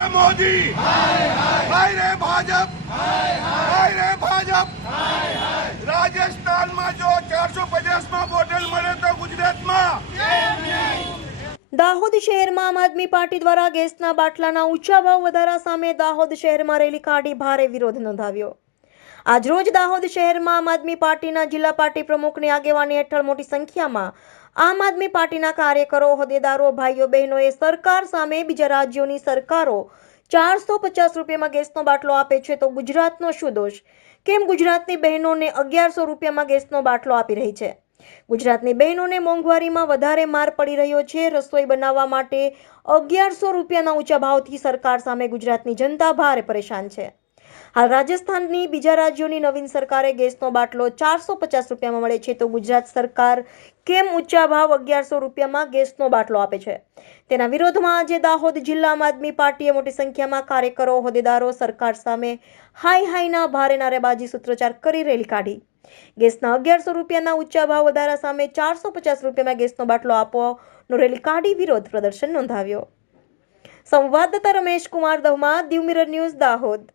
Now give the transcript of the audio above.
મોદી હાય રે ભાજપ હાય રે ભાજપ રાજસ્થાનમાં જો ચારસો પચાસમાં બોટલ મળે તો ગુજરાતમાં। દાહોદ શહેરમાં આમ આદમી પાર્ટી દ્વારા ગેસના બાટલાના ઊંચા ભાવ વધારા સામે દાહોદ શહેરમાં રેલી કાઢી ભારે વિરોધ નોંધાવ્યો. આજરોજ દાહોદ શહેરમાં આમ આદમી પાર્ટીના જિલ્લા પાર્ટી પ્રમુખની આગેવાની હેઠળ મોટી સંખ્યામાં આમ આદમી પાર્ટીના કાર્યકરો, હોદ્દેદારો, ભાઈઓ, બહેનોએ સરકાર સામે બીજા રાજ્યોની સરકારો ચારસો પચાસ રૂપિયામાં ગેસનો બાટલો આપે છે તો ગુજરાતનો શું દોષ? કેમ ગુજરાતની બહેનોને અગિયારસો રૂપિયામાં ગેસનો બાટલો આપી રહી છે? ગુજરાતની બહેનોને મોંઘવારીમાં વધારે માર પડી રહ્યો છે. રસોઈ બનાવવા માટે અગિયારસો રૂપિયાના ઊંચા ભાવથી સરકાર સામે ગુજરાતની જનતા ભારે પરેશાન છે. હાલ રાજસ્થાનની બીજા રાજ્યોની નવીન સરકારે ગેસનો બાટલો ચારસો પચાસ રૂપિયામાં મળે છે તો ગુજરાત સરકાર કેમ ઊંચા ભાવ અગિયારસો રૂપિયામાં ગેસનો બાટલો આપે છે? તેના વિરોધમાં આજે દાહોદ જિલ્લા આમ આદમી પાર્ટીએ મોટી સંખ્યામાં કાર્યકરો, હોદ્દેદારો, સરકાર સામે હાઈ હાઈના ભારે નારેબાજી સૂત્રોચ્ચાર કરી રેલી કાઢી. ગેસના અગિયારસો રૂપિયાના ઊંચા ભાવ વધારા સામે ચારસો પચાસ રૂપિયામાં ગેસનો બાટલો આપવાનો રેલી કાઢી વિરોધ પ્રદર્શન નોંધાવ્યો. સંવાદદાતા રમેશ કુમાર દહમા દીવ મિરર ન્યૂઝ, દાહોદ.